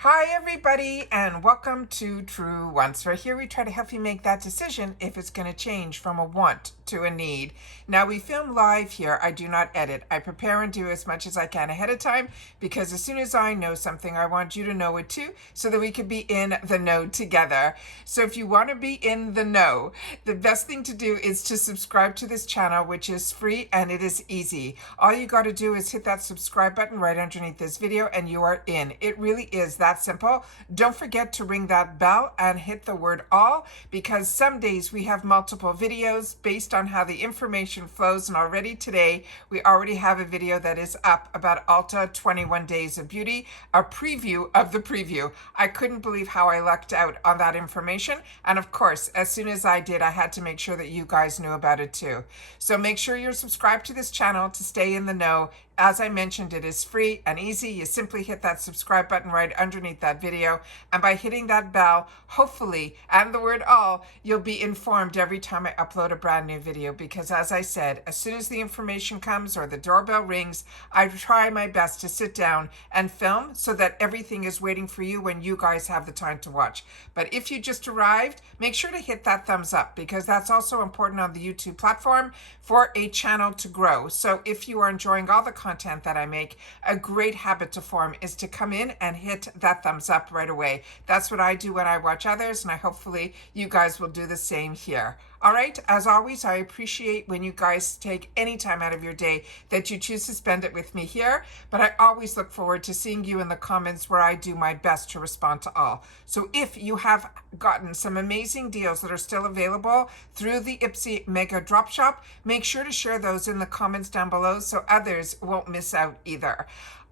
Hi everybody and welcome to Truewants, where here we try to help you make that decision if it's going to change from a want to a need. Now we film live here. I do not edit. I prepare and do as much as I can ahead of time because as soon as I know something, I want you to know it too so that we can be in the know together. So if you want to be in the know, the best thing to do is to subscribe to this channel, which is free and it is easy. All you got to do is hit that subscribe button right underneath this video and you are in. It really is that simple. Don't forget to ring that bell and hit the word all, because some days we have multiple videos based on how the information flows, and already today we already have a video that is up about Ulta 21 Days of Beauty, a preview of the preview. I couldn't believe how I lucked out on that information, and of course as soon as I did, I had to make sure that you guys knew about it too. So make sure you're subscribed to this channel to stay in the know. As I mentioned, it is free and easy. You simply hit that subscribe button right underneath that video, and by hitting that bell, hopefully, and the word all, you'll be informed every time I upload a brand new video, because as I said, as soon as the information comes or the doorbell rings, I try my best to sit down and film so that everything is waiting for you when you guys have the time to watch. But if you just arrived, make sure to hit that thumbs up, because that's also important on the YouTube platform for a channel to grow. So if you are enjoying all the content that I make, a great habit to form is to come in and hit that thumbs up right away. That's what I do when I watch others, and hopefully you guys will do the same here. All right, as always, I appreciate when you guys take any time out of your day that you choose to spend it with me here, but I always look forward to seeing you in the comments, where I do my best to respond to all. So if you have gotten some amazing deals that are still available through the IPSY Mega Drop Shop, make sure to share those in the comments down below so others won't miss out either.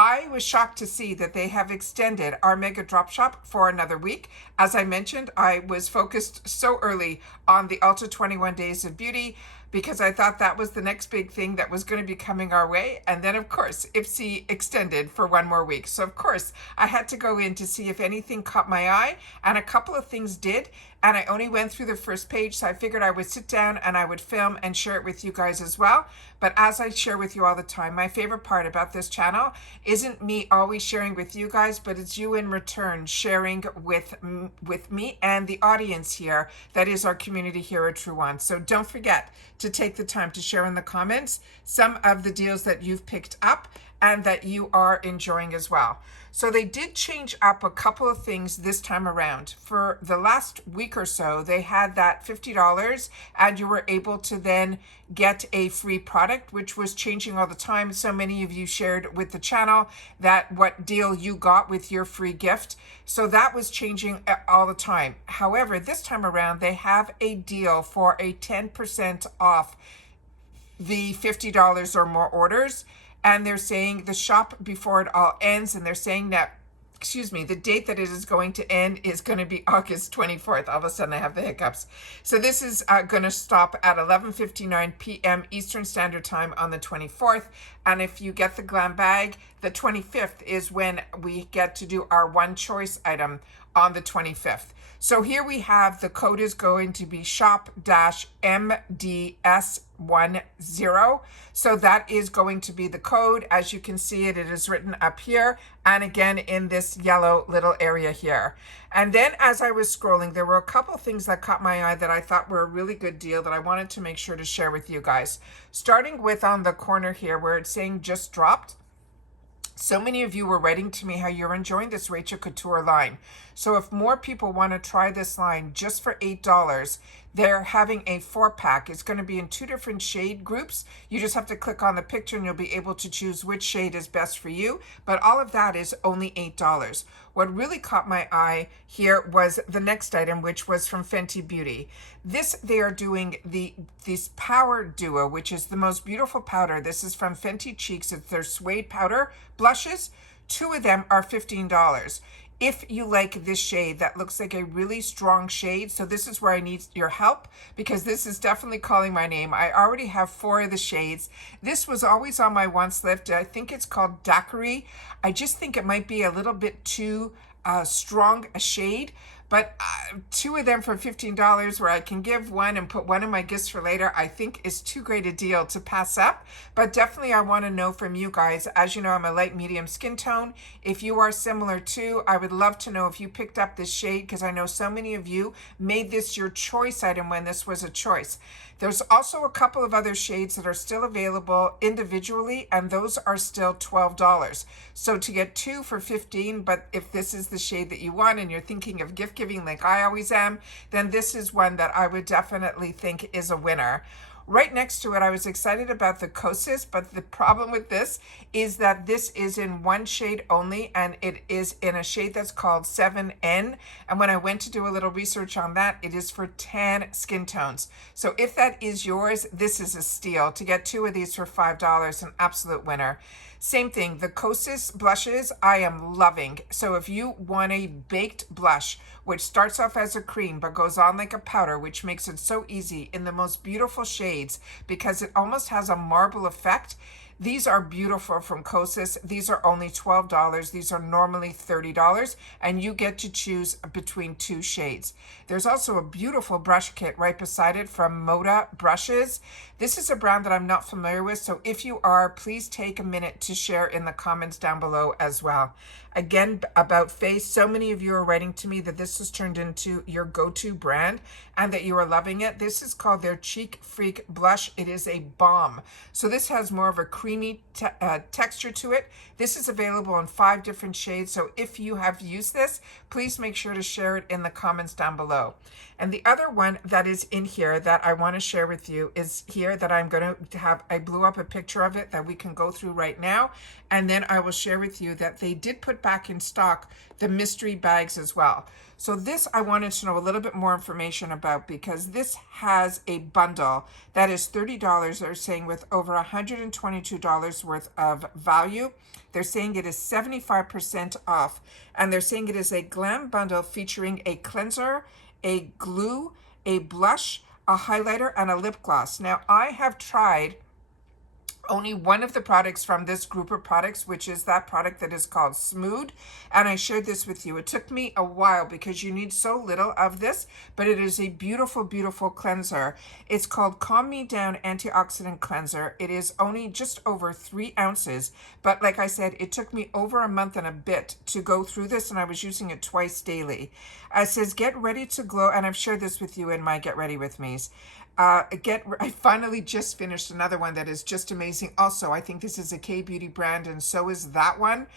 I was shocked to see that they have extended our Mega Drop Shop for another week. As I mentioned, I was focused so early on the Ulta 21 Days of Beauty because I thought that was the next big thing that was going to be coming our way. And then, of course, IPSY extended for one more week. So, of course, I had to go in to see if anything caught my eye, and a couple of things did. And I only went through the first page, so I figured I would sit down and I would film and share it with you guys as well. But as I share with you all the time, my favorite part about this channel isn't me always sharing with you guys, but it's you in return sharing with me and the audience here that is our community here at Truewants. So don't forget to take the time to share in the comments some of the deals that you've picked up and that you are enjoying as well. So they did change up a couple of things this time around. For the last week or so, they had that $50 and you were able to then get a free product, which was changing all the time. So many of you shared with the channel that what deal you got with your free gift. So that was changing all the time. However, this time around, they have a deal for a 10% off the $50 or more orders. And they're saying the shop before it all ends, and they're saying that, the date that it is going to end is going to be August 24th. All of a sudden I have the hiccups. So this is going to stop at 11:59 p.m. Eastern Standard Time on the 24th. And if you get the glam bag, the 25th is when we get to do our one choice item on the 25th. So here we have, the code is going to be shop-MDS10. So that is going to be the code. As you can see it is written up here, and again in this yellow little area here. And then as I was scrolling, there were a couple things that caught my eye that I thought were a really good deal that I wanted to make sure to share with you guys. Starting with on the corner here where it's saying just dropped. So many of you were writing to me how you're enjoying this Rachel Couture line. So if more people want to try this line just for $8, they're having a 4-pack. It's going to be in 2 different shade groups. You just have to click on the picture and you'll be able to choose which shade is best for you. But all of that is only $8. What really caught my eye here was the next item, which was from Fenty Beauty. They are doing this Power Duo, which is the most beautiful powder. This is from Fenty Cheeks. It's their suede powder blushes. 2 of them are $15. If you like this shade, that looks like a really strong shade. So this is where I need your help, because this is definitely calling my name. I already have 4 of the shades. This was always on my wants list. I think it's called Daiquiri. I just think it might be a little bit too strong a shade, But two of them for $15 where I can give one and put one in my gifts for later, I think is too great a deal to pass up. But definitely I want to know from you guys. As you know, I'm a light medium skin tone. If you are similar too, I would love to know if you picked up this shade, because I know so many of you made this your choice item when this was a choice. There's also a couple of other shades that are still available individually, and those are still $12. So to get two for $15, but if this is the shade that you want and you're thinking of gift giving like I always am, then this is one that I would definitely think is a winner. Right next to it, I was excited about the Kosas, but the problem with this is that this is in one shade only, and it is in a shade that's called 7N. And when I went to do a little research on that, it is for tan skin tones. So if that is yours, this is a steal. To get two of these for $5, an absolute winner. Same thing, the Kosas blushes I am loving. So if you want a baked blush, which starts off as a cream but goes on like a powder, which makes it so easy in the most beautiful shades because it almost has a marble effect. These are beautiful from Kosas. These are only $12. These are normally $30, and you get to choose between two shades. There's also a beautiful brush kit right beside it from Moda Brushes. This is a brand that I'm not familiar with, so if you are, please take a minute to share in the comments down below as well. Again, about face, so many of you are writing to me that this has turned into your go-to brand and that you are loving it. This is called their Cheek Freak Blush. It is a bomb. So this has more of a creamy texture to it. This is available in 5 different shades. So if you have used this, please make sure to share it in the comments down below. And the other one that is in here that I want to share with you is here that I'm going to have, I blew up a picture of it that we can go through right now. And then I will share with you that they did put back in stock the mystery bags as well. So this I wanted to know a little bit more information about, because this has a bundle that is $30. They're saying with over $122 worth of value. They're saying it is 75% off. And they're saying it is a glam bundle featuring a cleanser, a glue, a blush, a highlighter, and a lip gloss. Now, I have tried only one of the products from this group of products, which is that product that is called Smooth, and I shared this with you. It took me a while because you need so little of this, but it is a beautiful, beautiful cleanser. It's called Calm Me Down Antioxidant Cleanser. It is only just over 3 ounces, but like I said, it took me over a month and a bit to go through this, and I was using it twice daily. It says, get ready to glow, and I've shared this with you in my Get Ready With Me's. I finally just finished another one that is just amazing. Also, I think this is a K-Beauty brand, and so is that one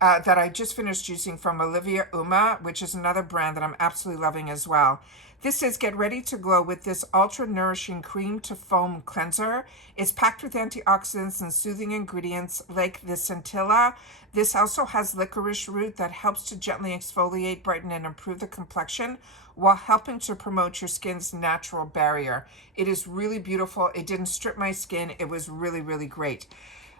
that I just finished using from Olivia Uma, which is another brand that I'm absolutely loving as well. This says, get ready to glow with this ultra nourishing cream to foam cleanser. It's packed with antioxidants and soothing ingredients like the centilla. This also has licorice root that helps to gently exfoliate, brighten, and improve the complexion while helping to promote your skin's natural barrier. It is really beautiful. It didn't strip my skin. It was really, really great.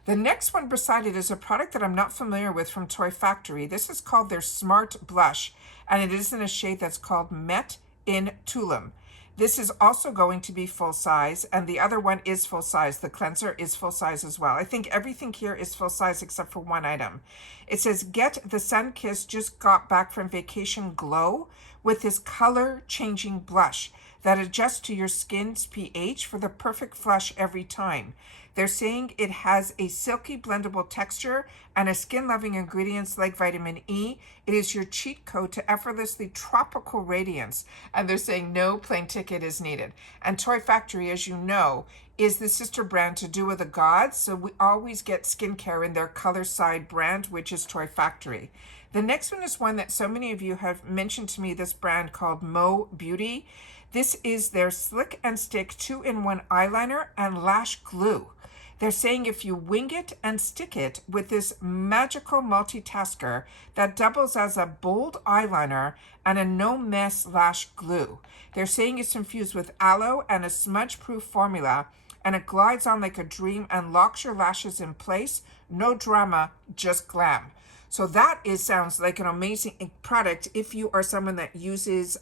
The next one beside it is a product that I'm not familiar with from Toy Factory. This is called their Smart Blush, and it is in a shade that's called Met in Tulum. This is also going to be full size, and the other one is full size. The cleanser is full size as well. I think everything here is full size except for one item. It says, get the sun kiss just got back from vacation glow with this color changing blush that adjusts to your skin's pH for the perfect flush every time. They're saying it has a silky blendable texture and a skin-loving ingredients like vitamin E. It is your cheat code to effortlessly tropical radiance. And they're saying no plane ticket is needed. And Toy Factory, as you know, is the sister brand to Do With the Gods. So we always get skincare in their Color Side brand, which is Toy Factory. The next one is one that so many of you have mentioned to me, this brand called Mo Beauty. This is their Slick and Stick 2-in-1 eyeliner and lash glue. They're saying if you wing it and stick it with this magical multitasker that doubles as a bold eyeliner and a no-mess lash glue. They're saying it's infused with aloe and a smudge-proof formula, and it glides on like a dream and locks your lashes in place. No drama, just glam. So that sounds like an amazing product if you are someone that uses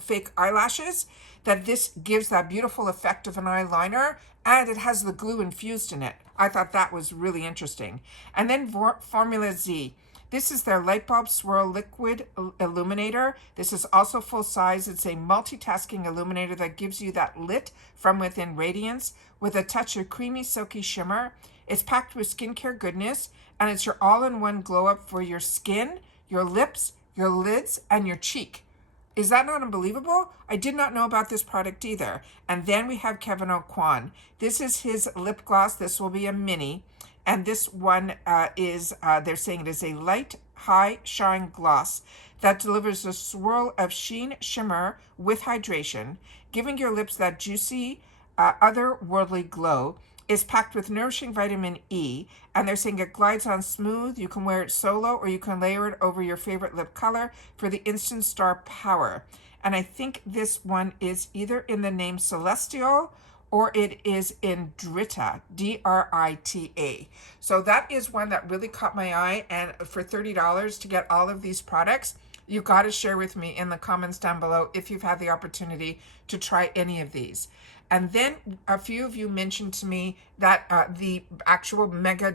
fake eyelashes, that this gives that beautiful effect of an eyeliner, and it has the glue infused in it. I thought that was really interesting. And then Formula Z. This is their Light Bulb Swirl Liquid Illuminator. This is also full size. It's a multitasking illuminator that gives you that lit from within radiance with a touch of creamy, silky shimmer. It's packed with skincare goodness, and it's your all-in-one glow up for your skin, your lips, your lids, and your cheek. Is that not unbelievable? I did not know about this product either. And then we have Kevin O'Quan. This is his lip gloss. This will be a mini. And this one they're saying it is a light, high shine gloss that delivers a swirl of sheen shimmer with hydration, giving your lips that juicy, otherworldly glow. Is packed with nourishing vitamin E, and they're saying it glides on smooth. You can wear it solo, or you can layer it over your favorite lip color for the instant star power. And I think this one is either in the name Celestial or it is in Drita, D-R-I-T-A. So that is one that really caught my eye, and for $30 to get all of these products, you got to share with me in the comments down below if you've had the opportunity to try any of these. And then a few of you mentioned to me that the actual Mega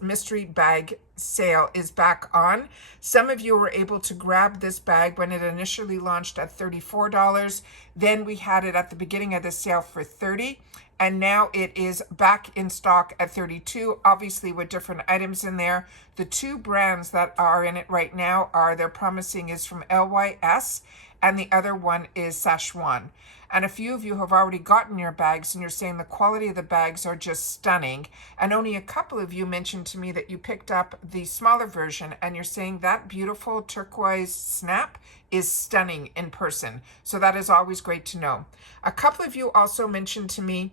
mystery bag sale is back on. Some of you were able to grab this bag when it initially launched at $34. Then we had it at the beginning of the sale for $30. And now it is back in stock at $32, obviously with different items in there. The two brands that are in it right now they're promising is from LYS, and the other one is Szechuan. And a few of you have already gotten your bags, and you're saying the quality of the bags are just stunning. And only a couple of you mentioned to me that you picked up the smaller version, and you're saying that beautiful turquoise snap is stunning in person. So that is always great to know. A couple of you also mentioned to me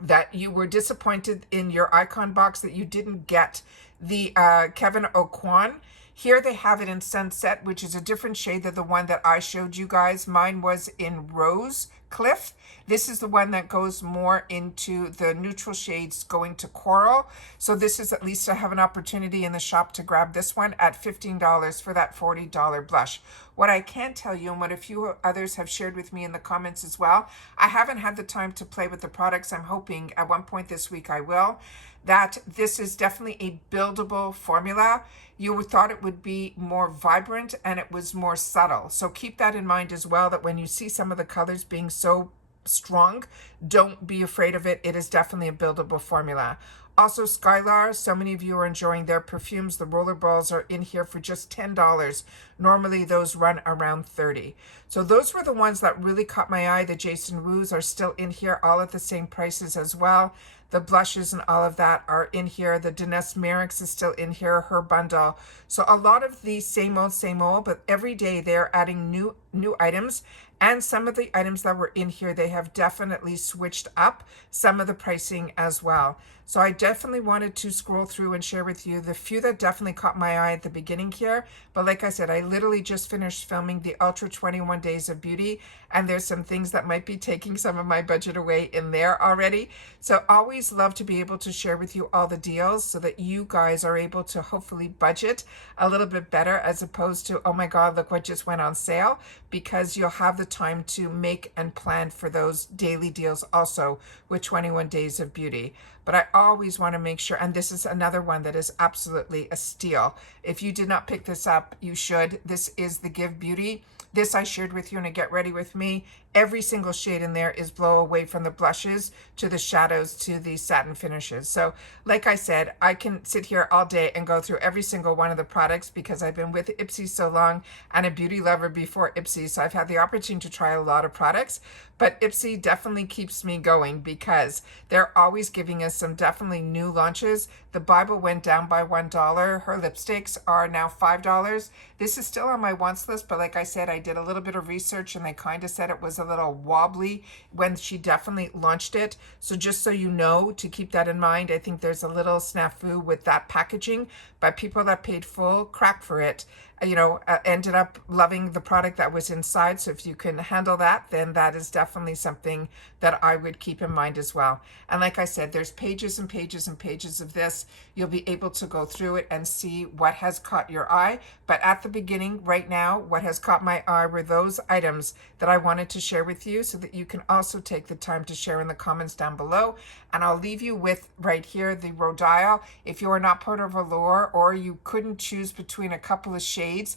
that you were disappointed in your icon box that you didn't get the Kevin O'Quan. Here they have it in Sunset, which is a different shade than the one that I showed you guys. Mine was in Rose Cliff. This is the one that goes more into the neutral shades going to coral. So this is, at least I have an opportunity in the shop to grab this one at $15 for that $40 blush. What I can tell you, and what a few others have shared with me in the comments as well, I haven't had the time to play with the products. I'm hoping at one point this week I will. That this is definitely a buildable formula. You thought it would be more vibrant, and it was more subtle. So keep that in mind as well, that when you see some of the colors being so strong, don't be afraid of it. It is definitely a buildable formula. Also, Skylar, so many of you are enjoying their perfumes. The roller balls are in here for just $10. Normally, those run around $30. So those were the ones that really caught my eye. The Jason Wu's are still in here, all at the same prices as well. The blushes and all of that are in here. The Denise Merrick's is still in here, her bundle. So a lot of the same old, but every day they're adding new items. And some of the items that were in here, they have definitely switched up some of the pricing as well. So I definitely wanted to scroll through and share with you the few that definitely caught my eye at the beginning here. But like I said, I literally just finished filming the Ultra 21 Days of Beauty, and there's some things that might be taking some of my budget away in there already. So always love to be able to share with you all the deals so that you guys are able to hopefully budget a little bit better, as opposed to, oh my God, look what just went on sale, because you'll have the time to make and plan for those daily deals also with 21 Days of Beauty. But I always want to make sure, and this is another one that is absolutely a steal. If you did not pick this up, you should. This is the Give Beauty. This I shared with you in a Get Ready With Me. Every single shade in there is blow away, from the blushes to the shadows to the satin finishes. So like I said, I can sit here all day and go through every single one of the products, because I've been with IPSY so long and a beauty lover before IPSY. So I've had the opportunity to try a lot of products, but IPSY definitely keeps me going because they're always giving us some definitely new launches. The Bible went down by $1. Her lipsticks are now $5. This is still on my wants list, but like I said, I did a little bit of research and they kind of said it was a little wobbly when she definitely launched it. So just so you know, to keep that in mind, I think there's a little snafu with that packaging, but people that paid full crack for it. ended up loving the product that was inside. So if you can handle that, then that is definitely something that I would keep in mind as well. And like I said, there's pages and pages and pages of this. You'll be able to go through it and see what has caught your eye. But at the beginning, right now, what has caught my eye were those items that I wanted to share with you, so that you can also take the time to share in the comments down below. And I'll leave you with right here the Rhodile. If you are not part of Allure, or you couldn't choose between a couple of shades,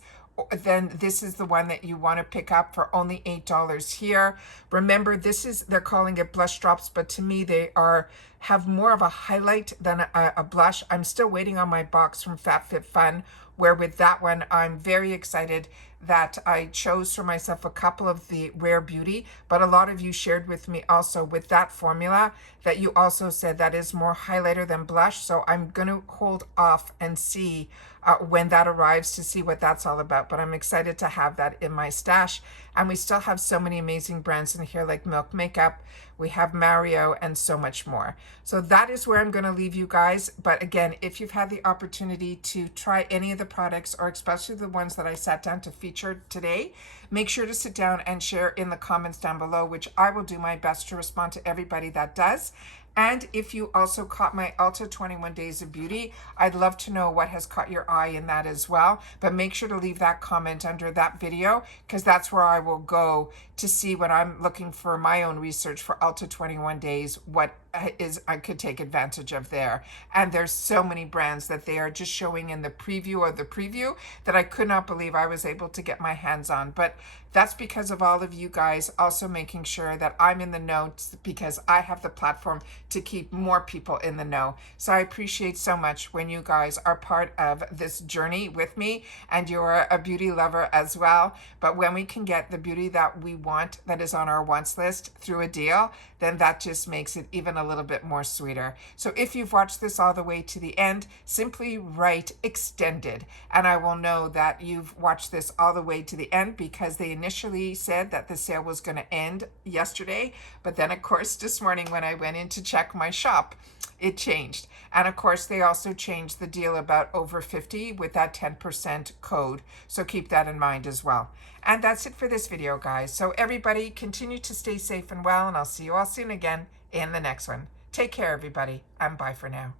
then this is the one that you want to pick up for only $8 here. Remember, they're calling it blush drops, but to me they have more of a highlight than a blush. I'm still waiting on my box from FabFitFun, where with that one I'm very excited that I chose for myself a couple of the Rare Beauty, but a lot of you shared with me also with that formula that you also said that is more highlighter than blush. So I'm going to hold off and see when that arrives to see what that's all about. But I'm excited to have that in my stash. And we still have so many amazing brands in here, like Milk Makeup, we have Mario, and so much more. So that is where I'm going to leave you guys. But again, if you've had the opportunity to try any of the products, or especially the ones that I sat down to feature today, make sure to sit down and share in the comments down below, which I will do my best to respond to everybody that does. And if you also caught my Ulta 21 Days of Beauty, I'd love to know what has caught your eye in that as well. But make sure to leave that comment under that video, because that's where I will go to see when I'm looking for my own research for Ulta 21 Days, what I could take advantage of there. And there's so many brands that they are just showing in the preview of the preview that I could not believe I was able to get my hands on. But that's because of all of you guys also making sure that I'm in the know, because I have the platform to keep more people in the know. So I appreciate so much when you guys are part of this journey with me, and you're a beauty lover as well. But when we can get the beauty that we want, that is on our wants list, through a deal, then that just makes it even a little bit more sweeter. So if you've watched this all the way to the end, simply write extended, and I will know that you've watched this all the way to the end, because they initially said that the sale was going to end yesterday, but then of course this morning when I went in to check my shop, it changed. And of course they also changed the deal about over 50 with that 10% code, so keep that in mind as well. And that's it for this video, guys. So everybody continue to stay safe and well, and I'll see you all soon again in the next one. Take care, everybody, and bye for now.